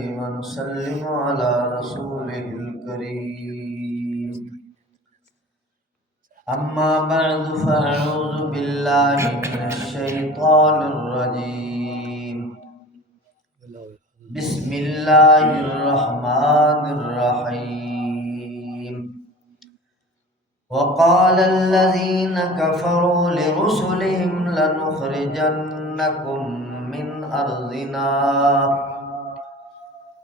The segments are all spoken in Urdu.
ونسلم على رسوله الكريم أما بعد فأعوذ بالله من الشيطان الرجيم بسم الله الرحمن الرحيم وقال الذين كفروا لرسلهم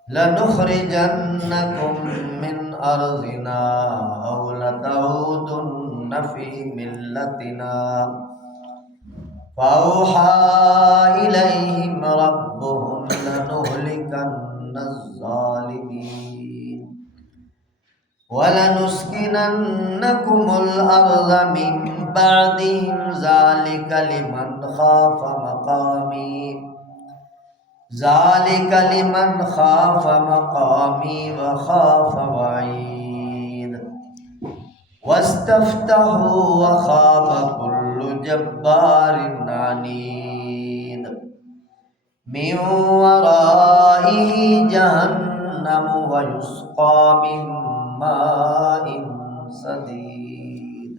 لنخرجنكم من أرضنا أو لتعودن في ملتنا فأوحى إليهم ربهم لنهلكن الظالمين ولنسكننكم الأرض من بعدهم ذلك لمن خاف مقامي وخاف وعيد واستفتحوا وخاب كل جبار عنيد من ورائه جهنم ويسقى من ماء صديد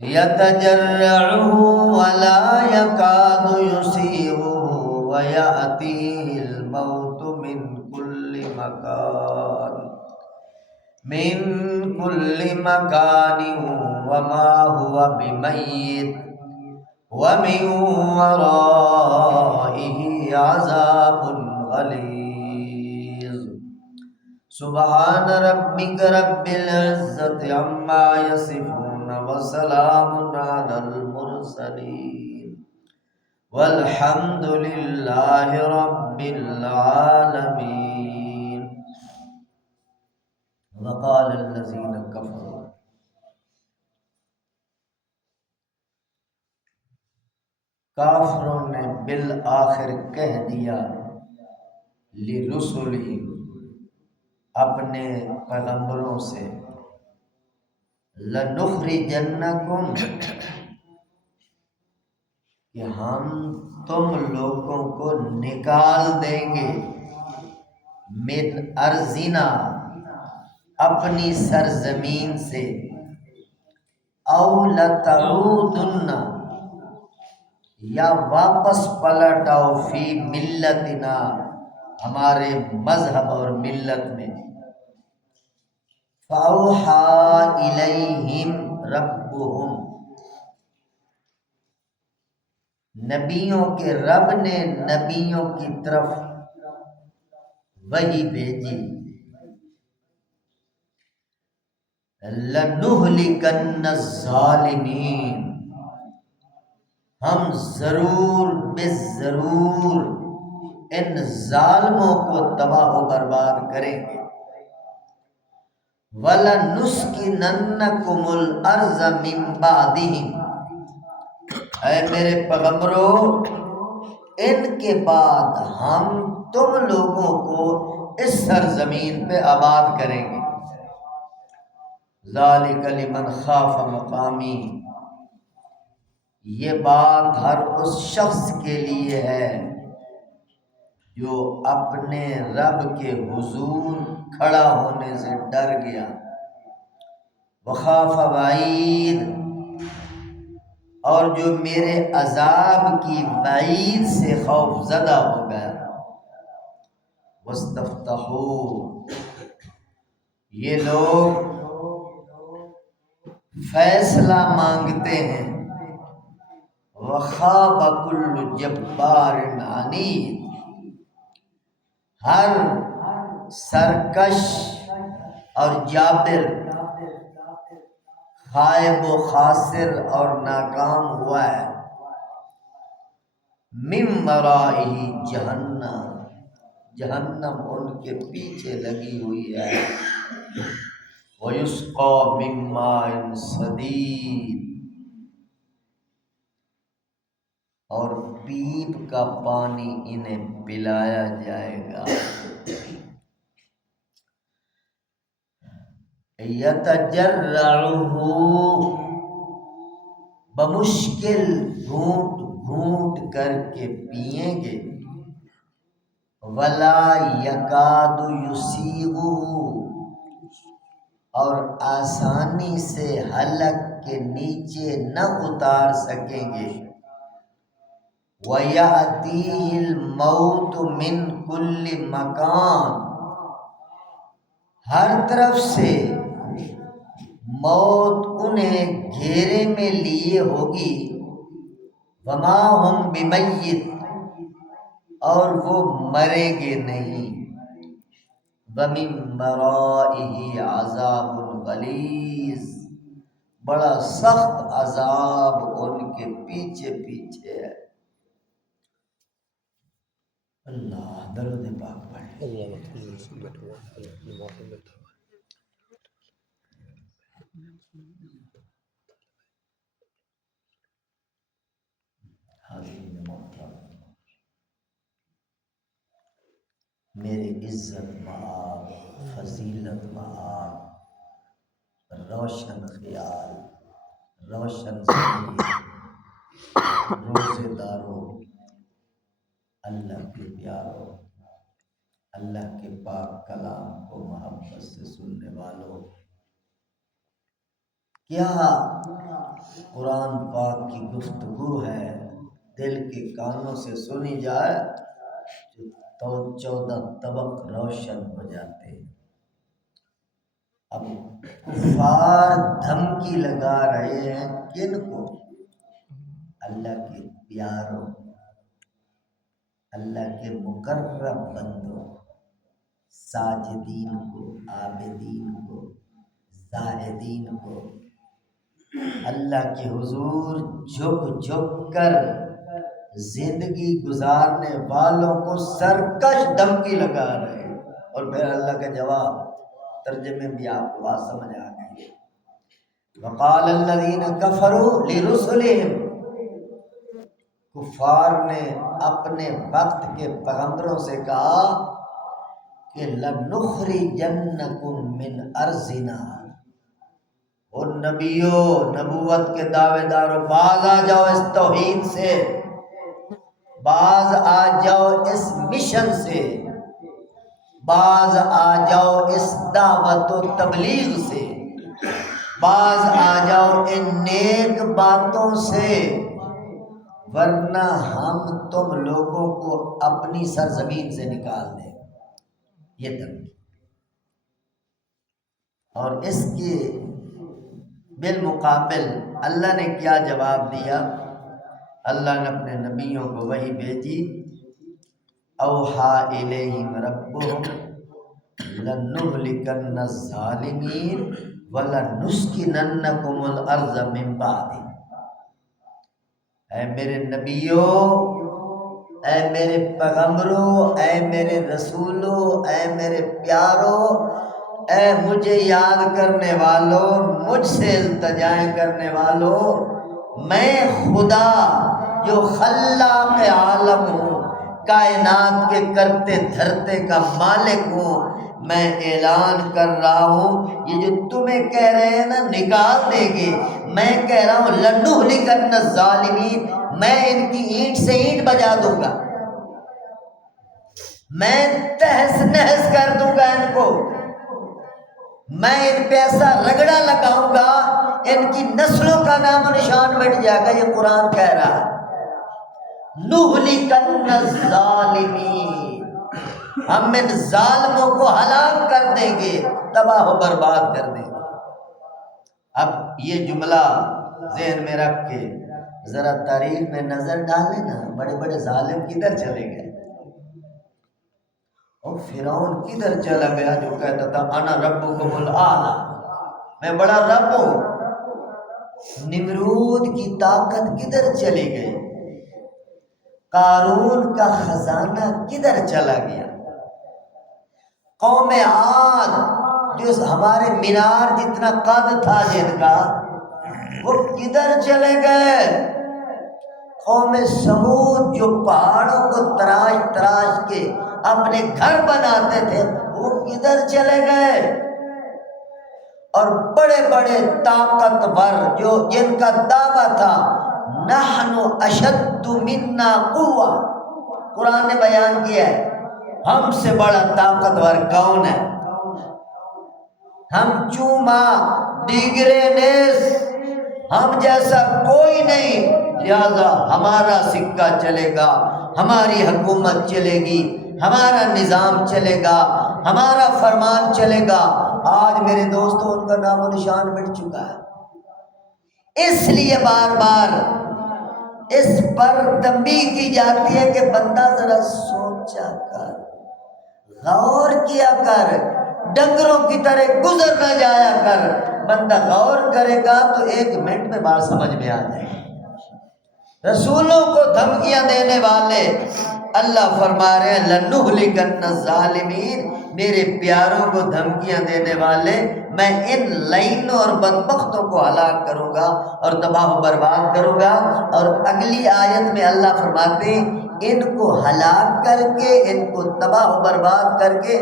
يتجرعه ولا يكاد يسيغه ويأتيه الموت من كل مكان وما هو بميت ومن ورائه عذاب غليظ سبحان ربك رب العزة عما يصفون وسلام على المرسلين والحمد لله رب العالمين وقال الذين كفروا کافروں نے بالآخر کہہ دیا لرسلہم اپنے پیغمبروں سے لنخرجنکم کہ ہم تم لوگوں کو نکال دیں گے من ارضنا اپنی سرزمین سے او لتعودن یا واپس پلٹ آؤ فی ملتنا ہمارے مذہب اور ملت میں فَأَوْحَى إِلَيْهِمْ رَبُّهُمْ نبیوں کے رب نے نبیوں کی طرف وحی بھیجی لَنُهْلِكَنَّ الظَّالِمِينَ ہم ضرور بالضرور ان ظالموں کو تباہ و برباد کریں گے وَلَنُسْكِنَنَّكُمُ الْأَرْضَ مِنْ بَعْدِهِمْ اے میرے پیغمبروں ان کے بعد ہم تم لوگوں کو اس سرزمین پہ آباد کریں گے ذَلِكَ لِمَنْ خَافَ مَقَامِي یہ بات ہر اس شخص کے لیے ہے جو اپنے رب کے حضور کھڑا ہونے سے ڈر گیا وخاف وعید اور جو میرے عذاب کی وعید سے خوف زدہ ہو گیا واستفتحوا یہ لوگ فیصلہ مانگتے ہیں وخاب کل جبار عنید ہر سرکش اور جابر خائب و خاسر اور ناکام ہوا ہے من ورائہ جہنم ان کے پیچھے لگی ہوئی ہے وَيُسْقَى مِن مَّاءٍ صَدِيدٍ اور پیپ کا پانی انہیں پلایا جائے گا یتجرعہ بمشکل گھونٹ گھونٹ کر کے پئیں گے ولا یکاد یسیغہ، اور آسانی سے حلق کے نیچے نہ اتار سکیں گے۔ وَيَأْتِيهِ الْمَوْتُ مِنْ كُلِّ مَكَانٍ، ہر طرف سے موت انہیں گھیرے میں لیے ہوگی۔ وَمَا هُمْ بِمَيِّتٍ، اور وہ مریں گے نہیں۔ وَمِن وَرَائِهِ عَذَابٌ غَلِيظٌ، بڑا سخت عذاب ان کے پیچھے پیچھے ہے۔ اللہ درود پاک پڑھیں۔ حاضرین محترم، میرے عزت مآب، فضیلت مآب، روشن خیال، روشن ضمیر، روزے دارو، اللہ کے پیارو، اللہ کے پاک کلام کو محبت سے سننے والوں، کیا قرآن پاک کی گفتگو ہے، دل کے کانوں سے سنی جائے تو 14 طبق روشن ہو جاتے ہیں۔ اب کفار دھمکی لگا رہے ہیں کن کو؟ اللہ کے پیاروں، اللہ کے مقرب بندوں، ساجدین کو، عابدین کو، زاہدین کو، اللہ کے حضور جھک جھک کر زندگی گزارنے والوں کو سرکش دھمکی لگا رہے ہیں۔ اور پھر اللہ کا جواب، ترجمے بھی آپ کو بات سمجھ آ گئی۔ وقال الذین کفروا لرسلہم، کفار نے اپنے وقت کے پیغمبروں سے کہا کہ لَنُخْرِجَنَّكُم مِّنْ أَرْضِنَا، او نبیو، نبوت کے دعوے دارو، باز آ جاؤ اس توحید سے، باز آ جاؤ اس مشن سے، باز آ جاؤ اس دعوت و تبلیغ سے، باز آ جاؤ ان نیک باتوں سے، ورنہ ہم تم لوگوں کو اپنی سرزمین سے نکال دیں۔ یہ دھمکی، اور اس کے بالمقابل اللہ نے کیا جواب دیا؟ اللہ نے اپنے نبیوں کو وحی بھیجی، اوحا الیہم ربہم لنہلکن الظالمین ولنسکننکم الارض من بعدہم۔ اے میرے نبیوں، اے میرے پیغمبروں، اے میرے رسولوں، اے میرے پیاروں، اے مجھے یاد کرنے والوں، مجھ سے التجائیں کرنے والوں، میں خدا جو خلاق عالم ہوں، کائنات کے کرتے دھرتے کا مالک ہوں، میں اعلان کر رہا ہوں یہ جو تمہیں کہہ رہے ہیں نا نکال دیں گے، میں کہہ رہا ہوں لنہلکن الظالمین، میں ان کی اینٹ سے اینٹ بجا دوں گا، میں تہس نہس کر دوں گا ان کو، میں ان پہ ایسا رگڑا لگاؤں گا ان کی نسلوں کا نام و نشان مٹ جائے گا۔ یہ قرآن کہہ رہا ہے نہلکن الظالمین، ہم ان ظالموں کو ہلاک کر دیں گے، تباہ و برباد کر دیں گے۔ اب یہ جملہ ذہن میں رکھ کے ذرا تاریخ میں نظر ڈالیں نا، بڑے بڑے ظالم کدھر چلے گئے؟ اور فرعون کدھر چلا گیا جو کہتا تھا انا ربکم الاعلی، میں بڑا رب ہوں؟ نمرود کی طاقت کدھر چلی گئی؟ قارون کا خزانہ کدھر چلا گیا؟ قوم عاد جو ہمارے مینار جتنا قد تھا جن کا، وہ کدھر چلے گئے؟ قوم سمود جو پہاڑوں کو تراش تراش کے اپنے گھر بناتے تھے، وہ کدھر چلے گئے؟ اور بڑے بڑے طاقتور جو جن کا دعویٰ تھا نحن اشد منا قوہ، قرآن نے بیان کیا ہے ہم سے بڑا طاقتور کون ہے؟ ہم چوما دیگرے نیس، ہم جیسا کوئی نہیں، لہذا ہمارا سکہ چلے گا، ہماری حکومت چلے گی، ہمارا نظام چلے گا، ہمارا فرمان چلے گا۔ آج میرے دوستوں ان کا نام و نشان مٹ چکا ہے۔ اس لیے بار بار اس پر تنبیہ کی جاتی ہے کہ بندہ ذرا سوچا کر، غور کیا کر، ڈنگروں کی طرح گزر نہ جایا کر۔ بندہ غور کرے گا تو 1 منٹ میں بات سمجھ میں آ جائے گی۔ رسولوں کو دھمکیاں دینے والے اللہ فرما رہے ہیں لَنُهْلِكَنَّ الظَّالِمِينَ، میرے پیاروں کو دھمکیاں دینے والے میں ان لعینوں اور بدبختوں کو ہلاک کروں گا اور تباہ و برباد کروں گا۔ اور اگلی آیت میں اللہ فرماتے ہیں ان کو ہلاک کر کے، ان کو تباہ و برباد کر کے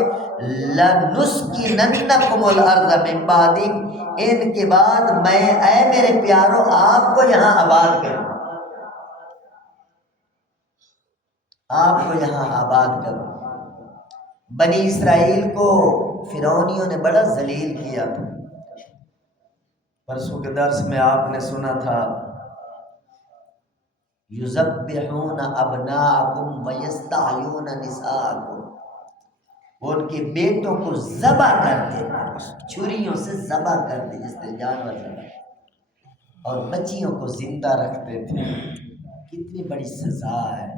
لَنُسْكِنَنَّكُمُ الْأَرْضَ مِن بَعْدِهِمْ، ان کے بعد میں اے میرے پیاروں آپ کو یہاں آباد کروں، آپ کو یہاں آباد کروں۔ بنی اسرائیل کو فرعونیوں نے بڑا ذلیل کیا تھا۔ پرسوں کے درس میں آپ نے سنا تھا یذبحون ابناءکم ویستحیون نساءکم، وہ ان کے بیٹوں کو ذبح کرتے تھے، چھریوں سے ذبح کرتے جس سے جانور ذبح، اور بچیوں کو زندہ رکھتے تھے۔ کتنی بڑی سزا ہے۔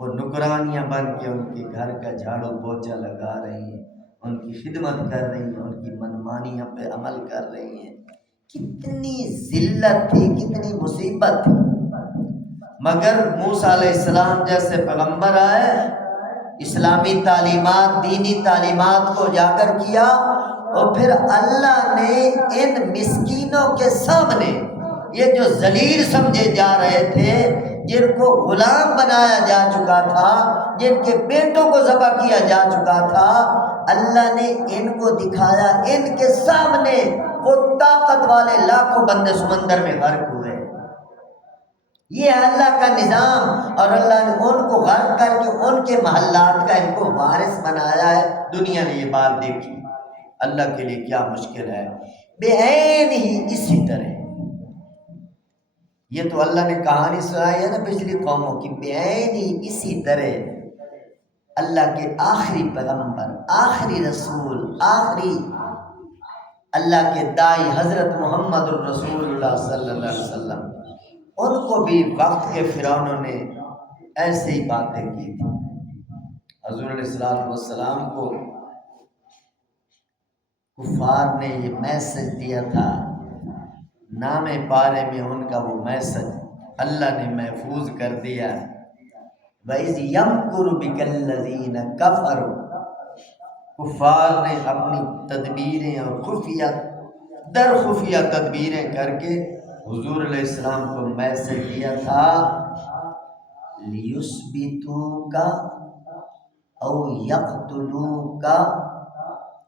وہ نکرانیاں بن کے ان کے گھر کا جھاڑو پوچھا لگا رہی ہیں، ان کی خدمت کر رہی ہیں، ان کی منمانیوں پہ عمل کر رہی ہیں۔ کتنی ذلت تھی، کتنی مصیبت تھی۔ مگر موسیٰ علیہ السلام جیسے پیغمبر آئے، اسلامی تعلیمات، دینی تعلیمات کو اجاگر کیا، اور پھر اللہ نے ان مسکینوں کے سامنے، یہ جو ذلیل سمجھے جا رہے تھے، جن کو غلام بنایا جا چکا تھا، جن کے بیٹوں کو ذبح کیا جا چکا تھا، اللہ نے ان کو دکھایا، ان کے سامنے وہ طاقت والے لاکھوں بندے سمندر میں غرق ہوئے۔ یہ ہے اللہ کا نظام، اور اللہ نے ان کو غرق کر کے ان کے محلات کا ان کو وارث بنایا ہے۔ دنیا نے یہ بات دیکھی، اللہ کے لیے کیا مشکل ہے۔ بے عین ہی اسی طرح، یہ تو اللہ نے کہانی سنائی ہے نا پچھلی قوموں کی، بے عین ہی اسی طرح اللہ کے آخری پیغمبر، آخری رسول، آخری اللہ کے دائی حضرت محمد الرسول اللہ صلی اللہ علیہ وسلم، ان کو بھی وقت کے فرعونوں نے ایسے ہی باتیں کی تھی۔ حضور علیہ السلام کو کفار نے یہ میسج دیا تھا، نام پارے میں ان کا وہ میسج اللہ نے محفوظ کر دیا۔ وَإِذْ يَمْكُرُ بِكَ الَّذِينَ كَفَرُوا، کفار نے اپنی تدبیریں اور خفیہ در خفیہ تدبیریں کر کے حضور علیہ السلام کو میسج دیا تھا لِيُثْبِتُوكَ أَوْ يَقْتُلُوكَ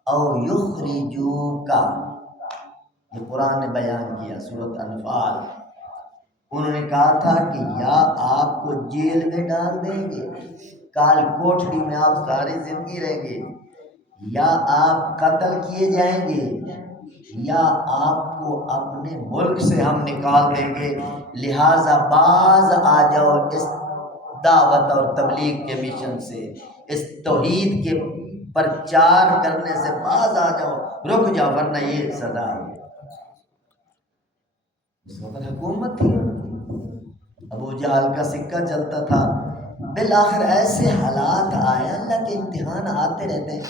أَوْ يُخْرِجُوكَ، یہ قرآن نے بیان کیا سورۃ انفال۔ انہوں نے کہا تھا کہ یا آپ کو جیل میں ڈال دیں گے، کال کوٹھڑی میں آپ ساری زندگی رہیں گے، یا آپ قتل کیے جائیں گے، یا آپ کو اپنے ملک سے ہم نکال دیں گے، لہٰذا باز آ جاؤ اس دعوت اور تبلیغ کے مشن سے، اس توحید کے پرچار کرنے سے باز آ جاؤ، رک جاؤ ورنہ یہ سزا ہے۔ اس وقت حکومت تھی، ابو جہل کا سکہ چلتا تھا۔ بالآخر ایسے حالات آئے، اللہ کے امتحان آتے رہتے ہیں،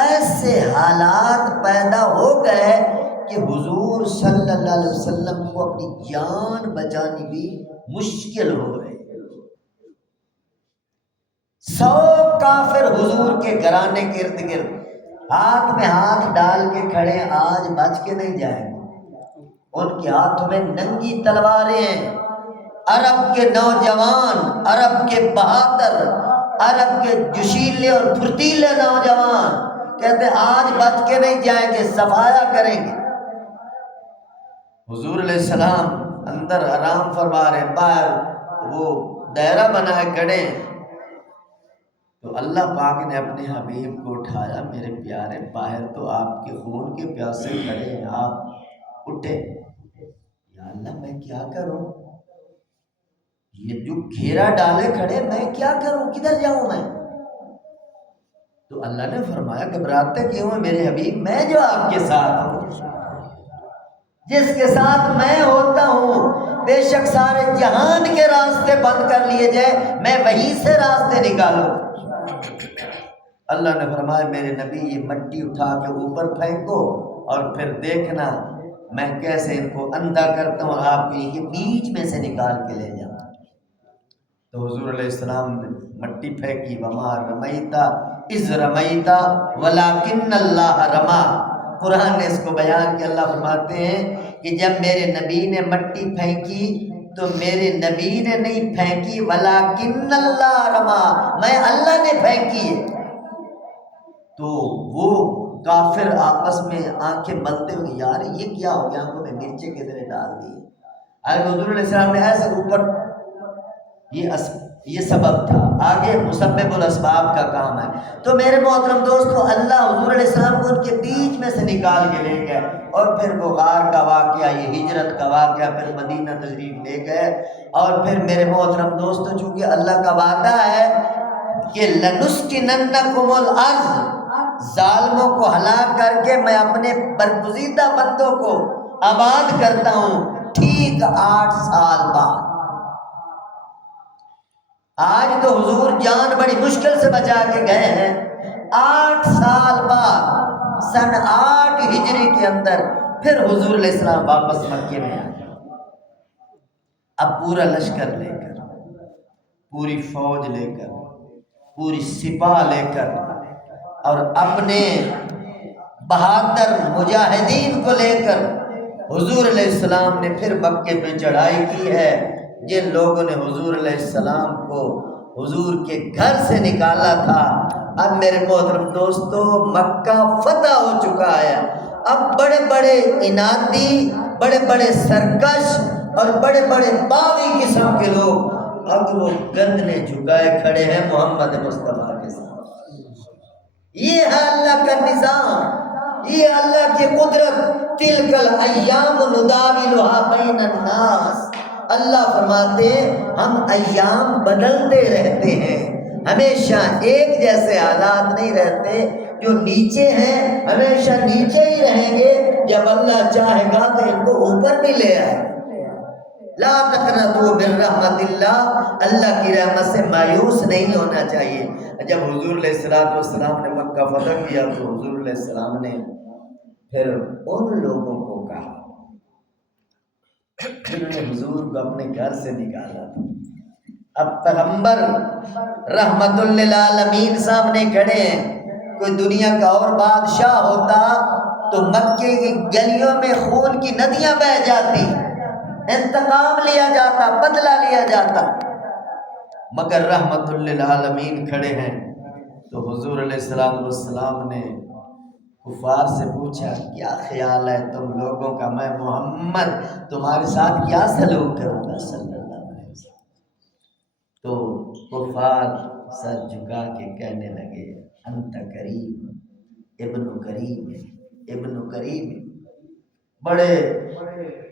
ایسے حالات پیدا ہو گئے کہ حضور صلی اللہ علیہ وسلم کو اپنی جان بچانی بھی مشکل ہو رہی۔ 100 کافر حضور کے گھرانے کے ارد گرد ہاتھ میں ہاتھ ڈال کے کھڑے، آج بچ کے نہیں جائیں گے۔ ان کے ہاتھوں میں ننگی تلواریں ہیں۔ عرب کے نوجوان، عرب کے بہادر، عرب کے جوشیلے اور پھرتیلے نوجوان کہتے آج بچ کے نہیں جائیں گے، صفایا کریں گے۔ حضور علیہ السلام اندر آرام فرما رہے، باہر وہ دائرہ بنائے کھڑے ہیں۔ تو اللہ پاک نے اپنے حبیب کو اٹھایا، میرے پیارے، باہر تو آپ کے خون کے پیاسے کھڑے ہیں، آپ اٹھے، یا اللہ میں کیا کروں، یہ جو گھیرا ڈالے کھڑے، میں کیا کروں، کدھر جاؤں میں؟ تو اللہ نے فرمایا گھبراتے کیوں ہیں میرے حبیب، میں جو آپ کے ساتھ ہوں، جس کے ساتھ میں ہوتا ہوں، بے شک سارے جہان کے راستے بند کر لیے جائے، میں وہیں سے راستے نکالوں۔ اللہ نے فرمایا میرے نبی یہ مٹی اٹھا کے اوپر پھینکو اور پھر دیکھنا میں کیسے ان کو اندھا کرتا ہوں اور آپ کو یہ بیچ میں سے نکال کے لے جاؤں۔ تو حضور علیہ السلام نے مٹی پھینکی، وما رمیتا اذ رمیتا ولکن اللہ رما۔ قرآن نے اس کو بیان کیا، اللہ فرماتے ہیں کہ جب میرے نبی نے مٹی پھینکی تو میرے نبی نے نہیں پھینکی، ولکن اللہ رما، میں اللہ نے پھینکی ہے۔ تو وہ کافر آپس میں آنکھیں ملتے ہوئے، یار یہ کیا ہو گیا، آنکھوں میں مرچیں کدھر ڈال دی۔ حضور علیہ السلام نے ایسے اوپر، یہ سبب تھا، آگے مسبب الاسباب کا کام ہے۔ تو میرے محترم دوستو، اللہ حضور علیہ السلام کو ان کے بیچ میں سے نکال کے لے گئے، اور پھر وہ غار کا واقعہ، یہ ہجرت کا واقعہ، پھر مدینہ تشریف لے گئے۔ اور پھر میرے محترم دوستو، چونکہ اللہ کا وعدہ ہے کہ لَنُسْكِنَنَّكُمُ الْأَرْضَ، ظالموں کو ہلاک کر کے میں اپنے برگزیدہ بندوں کو آباد کرتا ہوں، ٹھیک 8 سال بعد۔ آج تو حضور جان بڑی مشکل سے بچا کے گئے ہیں، 8 سال بعد سن 8 ہجری کے اندر پھر حضور علیہ السلام واپس مکے میں آئے، اب پورا لشکر لے کر، پوری فوج لے کر، پوری سپاہ لے کر، اور اپنے بہادر مجاہدین کو لے کر حضور علیہ السلام نے پھر مکے پہ چڑھائی کی ہے۔ جن لوگوں نے حضور علیہ السلام کو حضور کے گھر سے نکالا تھا، اب میرے محترم دوستو مکہ فتح ہو چکا ہے۔ اب بڑے بڑے انادی، بڑے بڑے سرکش اور بڑے بڑے باغی قسم کے لوگ اب وہ گردنیں جھکائے کھڑے ہیں محمد مصطفیٰ کے ساتھ۔ یہ ہے اللہ کا نظام، یہ اللہ کی قدرت۔ تلک الایام نداولها بین الناس، اللہ فرماتے ہیں ہم ایام بدلتے رہتے ہیں، ہمیشہ ایک جیسے حالات نہیں رہتے۔ جو نیچے ہیں ہمیشہ نیچے ہی رہیں گے، جب اللہ چاہے گا تو ان کو اوپر بھی لے آئے۔ لا تقنطوا من رحمت اللہ، اللہ کی رحمت سے مایوس نہیں ہونا چاہیے۔ جب حضور علیہ السلام نے مکہ فتح کیا تو حضور علیہ السلام نے پھر ان لوگوں کو کہا جنہوں نے حضور کو اپنے گھر سے نکالا تھا، اب پیغمبر رحمت للعالمین سامنے کھڑے ہیں، کوئی دنیا کا اور بادشاہ ہوتا تو مکے کی گلیوں میں خون کی ندیاں بہہ جاتی، انتقام لیا جاتا، بدلہ لیا جاتا، مگر رحمت للعالمین کھڑے ہیں۔ تو حضور علیہ السلام نے کفار سے پوچھا کیا خیال ہے تم لوگوں کا، میں محمد تمہارے ساتھ کیا سلوک کروں گا صلی اللہ علیہ وسلم۔ تو کفار سر جھکا کے کہنے لگے انت کریم ابن کریم ابن کریم۔ بڑے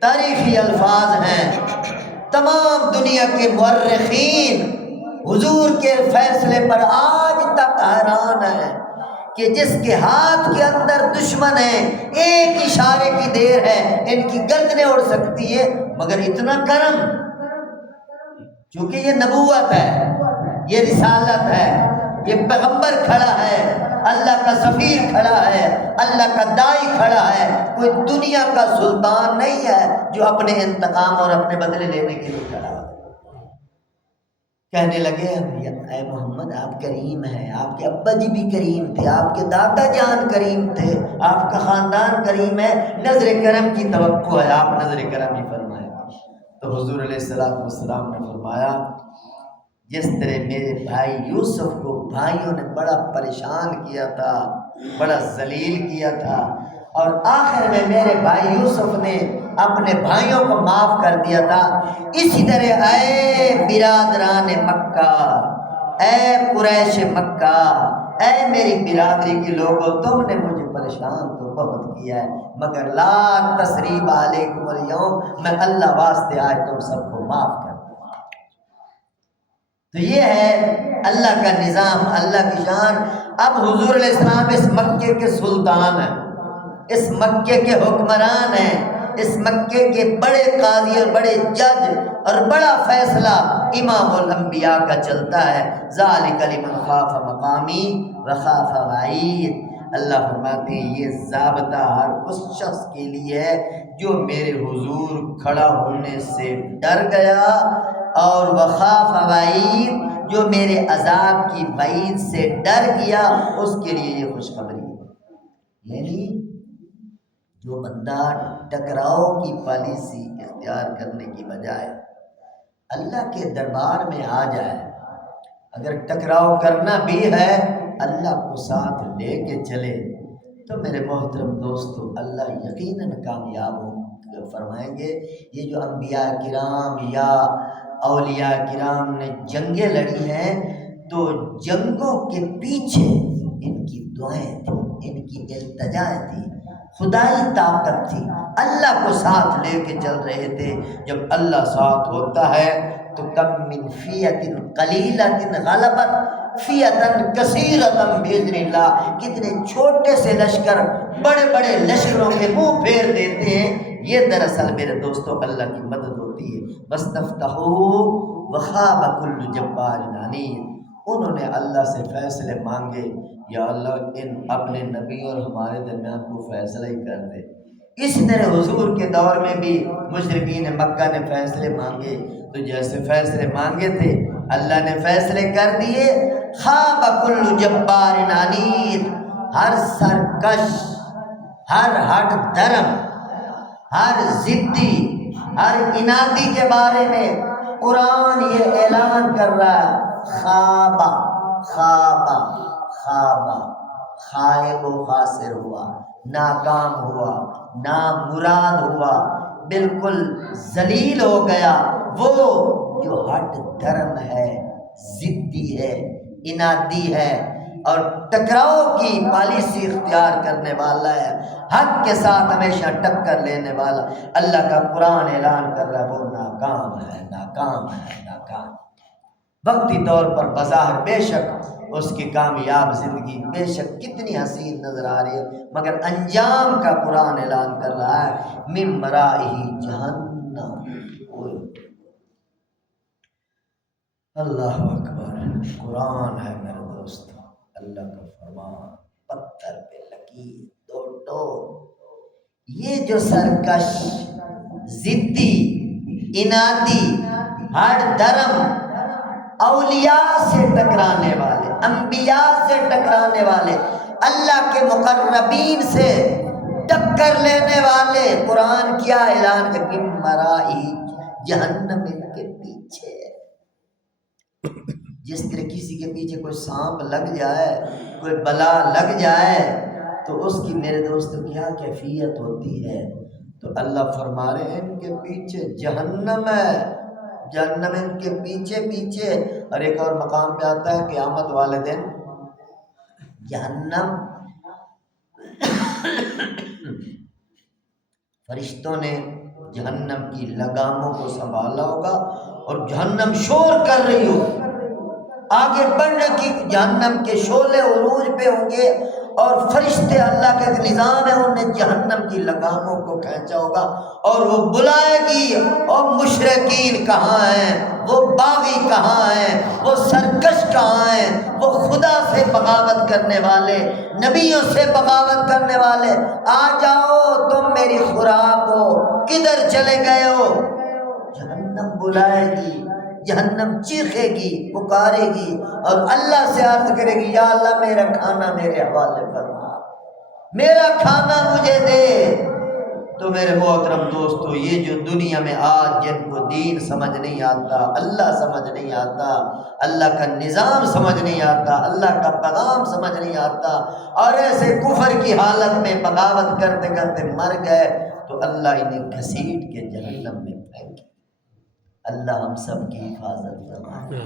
تاریخی الفاظ ہیں، تمام دنیا کے مورخین حضور کے فیصلے پر آج تک حیران ہیں کہ جس کے ہاتھ کے اندر دشمن ہے، ایک اشارے کی دیر ہے ان کی گردنیں اڑ سکتی ہے، مگر اتنا کرم، چونکہ یہ نبوت ہے، یہ رسالت ہے، یہ پیغمبر کھڑا ہے، اللہ کا سفیر کھڑا ہے، اللہ کا داعی کھڑا ہے، کوئی دنیا کا سلطان نہیں ہے جو اپنے انتقام اور اپنے بدلے لینے کے لیے کھڑا ہے۔ کہنے لگے اے محمد آپ کریم ہیں، آپ کے ابا جی بھی کریم تھے، آپ کے دادا جان کریم تھے، آپ کا خاندان کریم ہے، نظر کرم کی توقع ہے، آپ نظر کرم ہی فرمائیں۔ تو حضور علیہ السلام نے فرمایا جس طرح میرے بھائی یوسف کو بھائیوں نے بڑا پریشان کیا تھا، بڑا ذلیل کیا تھا، اور آخر میں میرے بھائی یوسف نے اپنے بھائیوں کو معاف کر دیا تھا، اسی طرح اے برادران مکہ، اے قریش مکہ، اے میری برادری کے لوگوں، تم نے مجھے پریشان تو بہت کیا ہے، مگر لا تثریب علیکم اليوم، میں اللہ واسطے آج تم سب کو معاف کر دوں۔ تو یہ ہے اللہ کا نظام، اللہ کی شان۔ اب حضور علیہ السلام اس مکے کے سلطان ہیں، اس مکے کے حکمران ہیں، اس مکے کے بڑے قاضی اور بڑے جج، اور بڑا فیصلہ امام الانبیاء کا چلتا ہے۔ ذالک لمن خاف مقامی وخاف وعید۔ اللہ فرماتے ہیں یہ ضابطہ ہر اس شخص کے لیے ہے جو میرے حضور کھڑا ہونے سے ڈر گیا، اور وخاف وعید جو میرے عذاب کی وعید سے ڈر گیا، اس کے لیے یہ خوشخبری ہے۔ یعنی جو بندہ ٹکراؤ کی پالیسی اختیار کرنے کی بجائے اللہ کے دربار میں آ جائے، اگر ٹکراؤ کرنا بھی ہے اللہ کو ساتھ لے کے چلے، تو میرے محترم دوستو اللہ یقیناً کامیاب فرمائیں گے۔ یہ جو انبیاء کرام یا اولیاء کرام نے جنگیں لڑی ہیں، تو جنگوں کے پیچھے ان کی دعائیں تھیں، ان کی التجائیں تھیں، خدائی طاقت تھی، اللہ کو ساتھ لے کے چل رہے تھے۔ جب اللہ ساتھ ہوتا ہے تو کم من فیۃ قلیلۃ غلبت فیۃ کثیرۃ باذن اللہ، کتنے چھوٹے سے لشکر بڑے بڑے لشکروں کے منہ پھیر دیتے ہیں۔ یہ دراصل میرے دوستو اللہ کی مدد ہوتی ہے۔ واستفتحوا وخاب کل جبار عنید، انہوں نے اللہ سے فیصلے مانگے، یا اللہ ان اپنے نبی اور ہمارے درمیان کو فیصلہ ہی کر دے۔ اس طرح حضور کے دور میں بھی مشرکین مکہ نے فیصلے مانگے، تو جیسے فیصلے مانگے تھے اللہ نے فیصلے کر دیے۔ خاب کل جبار عنید، ہر سرکش، ہر ہٹ دھرم، ہر ضدی، ہر انادی کے بارے میں قرآن یہ اعلان کر رہا ہے، خوابہ خوابہ خوابہ، خائب و خاسر ہوا، ناکام ہوا، نامراد ہوا، بالکل ذلیل ہو گیا وہ جو ہٹ دھرم ہے، ضدی ہے، انادی ہے، اور ٹکراؤ کی پالیسی اختیار کرنے والا ہے، حق کے ساتھ ہمیشہ ٹکر لینے والا۔ اللہ کا قرآن اعلان کر رہا ہے وہ ناکام ہے، ناکام ہے، ناکام۔ وقتی طور پر بظاہر بے شک اس کی کامیاب زندگی بے شک کتنی حسین نظر آ رہی ہے، مگر انجام کا قرآن اعلان کر رہا ہے، من ورائہ جہنم۔ اللہ اکبر، قرآن ہے میرے دوست، اللہ کا فرمان، پتھر پہ لکیر، دو ٹوک۔ یہ جو سرکش، ضدی، انادی، ہر دھرم، اولیاء سے ٹکرانے والے، انبیاء سے ٹکرانے والے، اللہ کے مقربین سے ٹکر لینے والے، قرآن کیا اعلان ہے، من ورائہ جہنم، ان کے پیچھے۔ جس طرح کسی کے پیچھے کوئی سانپ لگ جائے، کوئی بلا لگ جائے، تو اس کی میرے دوست کیا کیفیت ہوتی ہے، تو اللہ فرما رہے ہیں ان کے پیچھے جہنم ہے، جہنم ان کے پیچھے پیچھے۔ اور ایک اور مقام پہ آتا ہے قیامت والے دن جہنم فرشتوں نے جہنم کی لگاموں کو سنبھالا ہوگا، اور جہنم شور کر رہی ہو، آگے بڑھنے کی، جہنم کے شعلے عروج پہ ہوں گے، اور فرشتے، اللہ کا ایک نظام ہے، انہوں نے جہنم کی لگاموں کو کھینچا ہوگا، اور وہ بلائے گی، اور مشرکین کہاں ہیں، وہ باغی کہاں ہیں، وہ سرکش کہاں ہیں، وہ خدا سے بغاوت کرنے والے، نبیوں سے بغاوت کرنے والے، آ جاؤ تم میری خوراک ہو، کدھر چلے گئے ہو؟ جہنم بلائے گی، جہنم چیخے گی، پکارے گی، اور اللہ سے عرض کرے گی، یا اللہ میرا کھانا میرے حوالے فرما، میرا کھانا مجھے دے۔ تو میرے محترم دوستو، یہ جو دنیا میں آج جن کو دین سمجھ نہیں آتا، اللہ سمجھ نہیں آتا، اللہ کا نظام سمجھ نہیں آتا، اللہ کا پیغام سمجھ نہیں آتا، اور ایسے کفر کی حالت میں بغاوت کرتے کرتے مر گئے، تو اللہ انہیں گھسیٹ کے جہنم میں پھینکے۔ اللہ ہم سب کی حفاظت فرمائے۔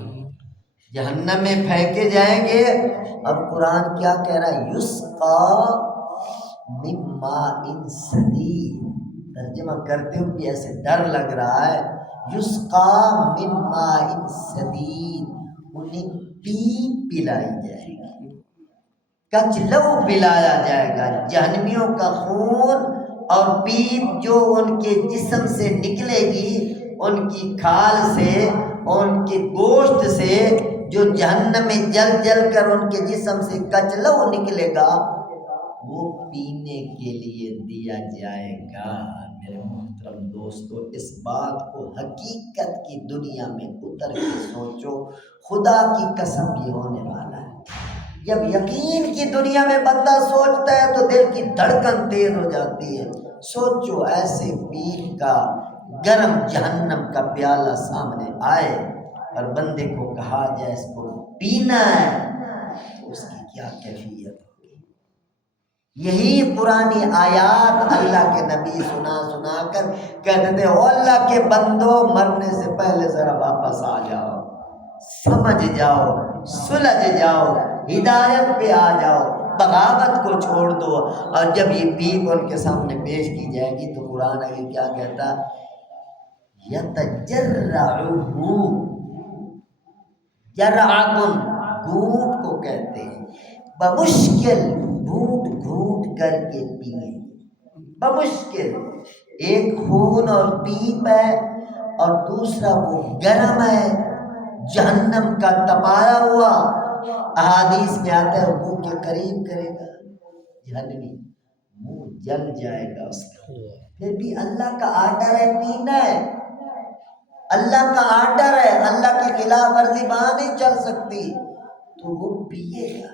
جہنم میں پھینکے جائیں گے۔ اب قرآن کیا کہہ رہا ہے؟ یسقا من ماء سدید، ترجمہ کرتے ہوئے بھی ایسے ڈر لگ رہا ہے۔ یسقا من ماء سدید، انہیں پیپ پلائی جائے گی، کچلو پلایا جائے گا، جہنمیوں کا خون اور پیپ جو ان کے جسم سے نکلے گی، ان کی کھال سے اور ان کے گوشت سے، جو جہنم میں جل جل کر ان کے جسم سے کچلو نکلے گا، وہ پینے کے لیے دیا جائے گا۔ میرے محترم دوستو، اس بات کو حقیقت کی دنیا میں اتر کے سوچو، خدا کی قسم یہ ہونے والا ہے۔ جب یقین کی دنیا میں بندہ سوچتا ہے تو دل کی دھڑکن تیز ہو جاتی ہے۔ سوچو ایسے پیر کا گرم جہنم کا پیالہ سامنے آئے اور بندے کو کہا جائے اس کو پینا ہے، تو اس کی کیا کیفیت ہوگی؟ یہی پرانی آیات اللہ کے نبی سنا سنا کر کہتے تھے، او اللہ کے بندو، مرنے سے پہلے ذرا واپس آ جاؤ، سمجھ جاؤ، سلجھ جاؤ، ہدایت پہ آ جاؤ، بغاوت کو چھوڑ دو۔ اور جب یہ پیپ ان کے سامنے پیش کی جائے گی تو قرآن آگے کیا کہتا؟ یتجرعہ، جرعۃ گھونٹ کو کہتے ہیں، بمشکل گھونٹ گھونٹ کر کے پیے، بمشکل۔ ایک خون اور پیپ ہے اور دوسرا وہ گرم ہے، جہنم کا تپایا ہوا۔ احادیث میں آتا ہے منہ کے قریب کرے گا جہنمی، منہ جل جائے گا اس کا، پھر بھی اللہ کا آرڈر ہے پینا ہے، اللہ کا آرڈر ہے، اللہ کی خلاف ورزی وہاں نہیں چل سکتی، تو وہ پیے گا۔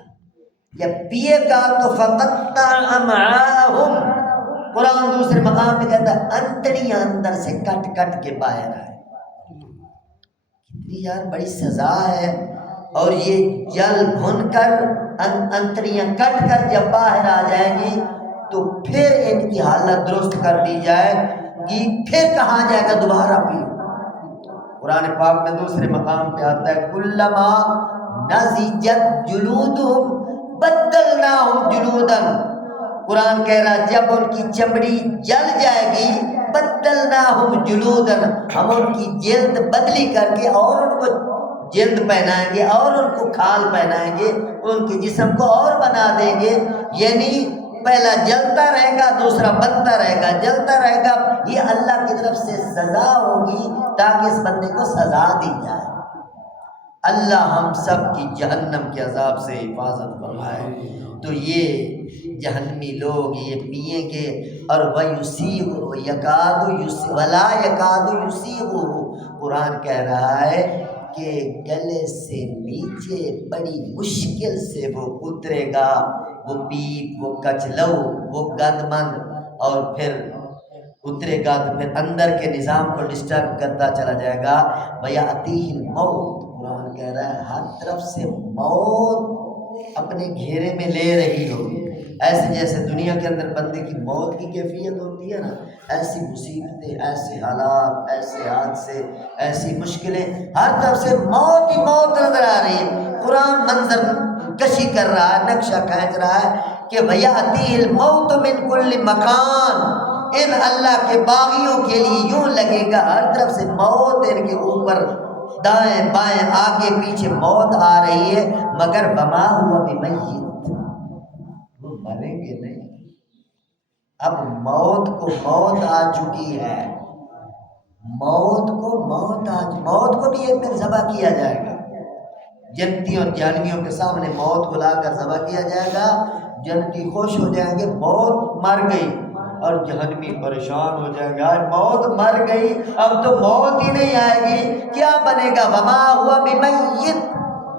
جب پیے گا تو فقطع امعاءہم، قرآن دوسرے مقام میں کہتا ہے انتڑیاں اندر سے کٹ کٹ کے باہر آئے۔ کتنی یار بڑی سزا ہے۔ اور یہ جل بھن کر انتڑیاں کٹ کر جب باہر آ جائیں گی تو پھر ان کی حالت درست کر دی جائے گی، پھر کہا جائے گا دوبارہ پیو۔ قرآن پاک میں دوسرے مقام پہ آتا ہے کلما نضجت جلودہم بدلناہم جلودا، قرآن کہہ رہا جب ان کی چمڑی جل جائے گی بدلناہم جلودا، ہم ان کی جلد بدلی کر کے اور ان کو جلد پہنائیں گے اور ان کو کھال پہنائیں گے، ان کے جسم کو اور بنا دیں گے۔ یعنی پہلا جلتا رہے گا، دوسرا بنتا رہے گا، جلتا رہے گا۔ یہ اللہ کی طرف سے سزا ہوگی تاکہ اس بندے کو سزا دی جائے۔ اللہ ہم سب کی جہنم کے عذاب سے حفاظت فرمائے۔ تو یہ جہنمی لوگ یہ پیئیں گے اور وَيُسِيغُ يَكَادُ وَلَا يَكَادُ يُسِيغُ، قرآن کہہ رہا ہے کہ گلے سے نیچے بڑی مشکل سے وہ اترے گا، وہ پیپ، وہ کچلو، وہ گندمند، اور پھر اترے گا تو پھر اندر کے نظام کو ڈسٹرب کرتا چلا جائے گا۔ وَيَأْتِيهِ الْمَوْتُ، قرآن کہہ رہا ہے ہر طرف سے موت اپنے گھیرے میں لے رہی ہوگی۔ ایسے جیسے دنیا کے اندر بندے کی موت کی کیفیت ہوتی ہے نا، ایسی مصیبتیں، ایسے حالات، ایسے حادثے، ایسی مشکلیں، ہر طرف سے موت ہی موت نظر آ رہی ہے۔ قرآن منظر کشی کر رہا ہے، نقشہ کھینچ رہا ہے کہ وَيَأْتِيهِ الْمَوْتُ مِنْ كُلِّ مَكَانٍ، ان اللہ کے باغیوں کے لیے یوں لگے گا ہر طرف سے موت ان کے اوپر، دائیں بائیں آگے پیچھے موت آ رہی ہے، مگر وما ہوا بمیت، وہ مریں گے نہیں۔ اب موت کو موت آ چکی ہے، موت کو بھی ایک دن ذبح کیا جائے گا۔ جنتی اور جہنمیوں کے سامنے موت کو لا کر ذبح کیا جائے گا۔ جنتی خوش ہو جائیں گے موت مر گئی، اور جہنمی پریشان ہو جائے گا موت مر گئی، اب تو موت ہی نہیں آئے گی، کیا بنے گا؟ وما ہوا بمیت،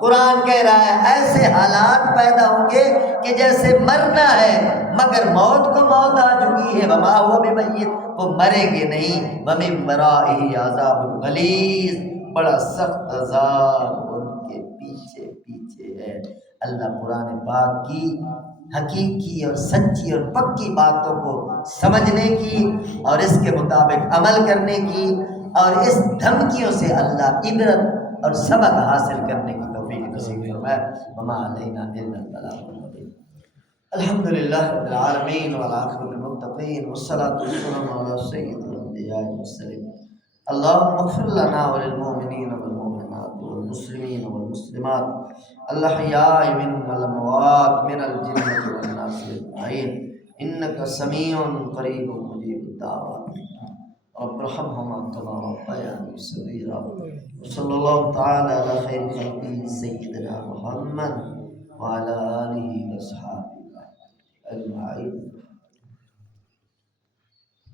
قرآن کہہ رہا ہے ایسے حالات پیدا ہوں گے کہ جیسے مرنا ہے مگر موت کو موت آ چکی ہے۔ وما ہوا بمیت، وہ مریں گے نہیں۔ ومن ورائہ عذاب غلیظ، بڑا سخت عذاب ان کے پیچھے پیچھے ہے۔ اللہ قرآن پاک کی حقیقی اور سچی اور پکی باتوں کو سمجھنے کی اور اس کے مطابق عمل کرنے کی اور اس دھمکیوں سے اللہ عبرت اور سبق حاصل کرنے کی توفیق توفیق نصیب فرمائے. وما علینا الا البلاغ المبین. الحمد للہ رب العالمین والعاقبۃ للمتقین والصلاۃ والسلام علی سید الانبیاء والمرسلین. اللهم اغفر لنا وللمؤمنین والمؤمنات والمسلمین والمسلمات الاحیاء منهم والاموات من الجنة والناس اجمعین انک سمیع قریب مجیب الدعوات. رب ارحمهما كما ربياني صغيرا. وصلى الله تعالى على خير خلقه سيدنا محمد وعلى آله وصحبه أجمعين.